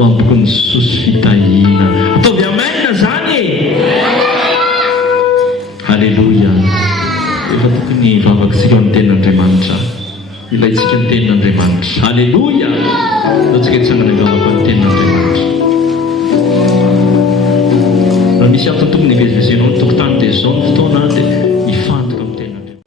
ho ampoko ny sosy fitahina. Ataovy amaina zany. Halleloia. Efa tokony vavaksika amin'ny tenin'Andriamanitra. Ilaitsika ny tenin'Andriamanitra. Halleloia. Atsika hitsangana ivavaka ny tenin'Andriamanitra. Raha misy antony tokony hivezivezenao ny tokotany dia zao ny fotoana dia hifantoka amin'ny tenin'Andriamanitra.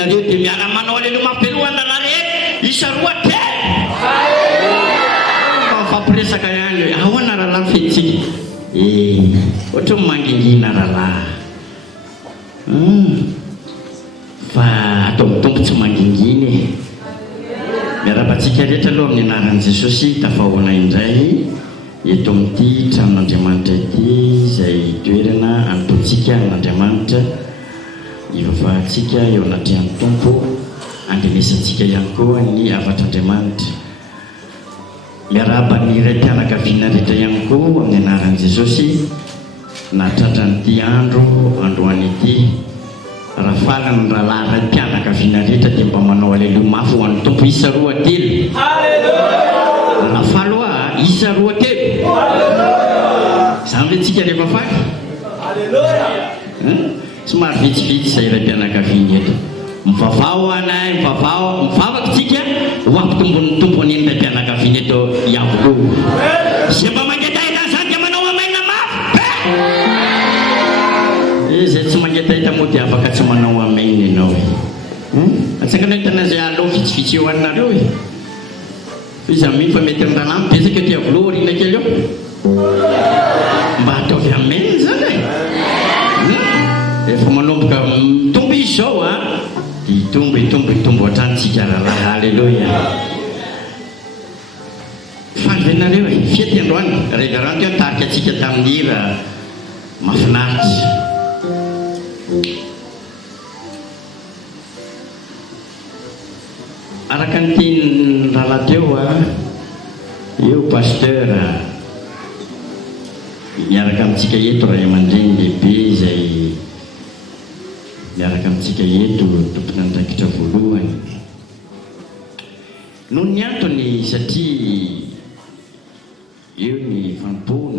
ianareo dia miara manao aleloha mampiloana nareo isa roa telo fampiresaka ihany hoe ahoana rahalahy fetsika ohatra ny mangingina rahalahy fa atao mitompo tsy manginginy miarabantsika rehetra aloha amin'ny anaran'i Jesosy tafahoana indray eto amin'ity tranon'Andriamanitra ity izay toerana anotontsika n'Andriamanitra ivavahantsika eo anatrehan'ny tompo andrenesantsika ihany koa ny havatr'Andriamanitra miaraba ny iray mpianakaviana rehetra ihany koa amin'ny anaran'i Jesosy nahatratran'ity androany ity raha falany rahalahy ray mpianakaviana rehetra dia mba manao aleloha mafy ho an'ny tompo isa roa telo raha falo isa roa telo zany hoe tsika rehefa faly somary vitsivitsy izay ray mpianakaviana eto mivavao anay mivavaka tsika ho ampitombon'ny tompo an'iny ray mpianakaviana eto iavoloha zay mba mangetahita zany dia manao amaina mafy zay tsy mangetahita moa dia afaka tsy manao amaina ianao atsakana hitana zay aloha vitsivitsy eo aminareo izy aminy fa mety amin'ny ranahy mibetsaka ty avoloha rina kely eo mba ataovy amaina zany efa manomboka mitombo izy zao itombo hatranintsika rahalahy alleloia fanvenareo fiety androany regarant eo tarika atsika tamin'ny hira mahafinaritra araka ny tiany rahalahy teo eo pasteur miaraka amintsika eto ray aman-dreny lehibe izay miaraka amintsika eto tompona andraikitra voalohany noho ny antony satria eo ny fampo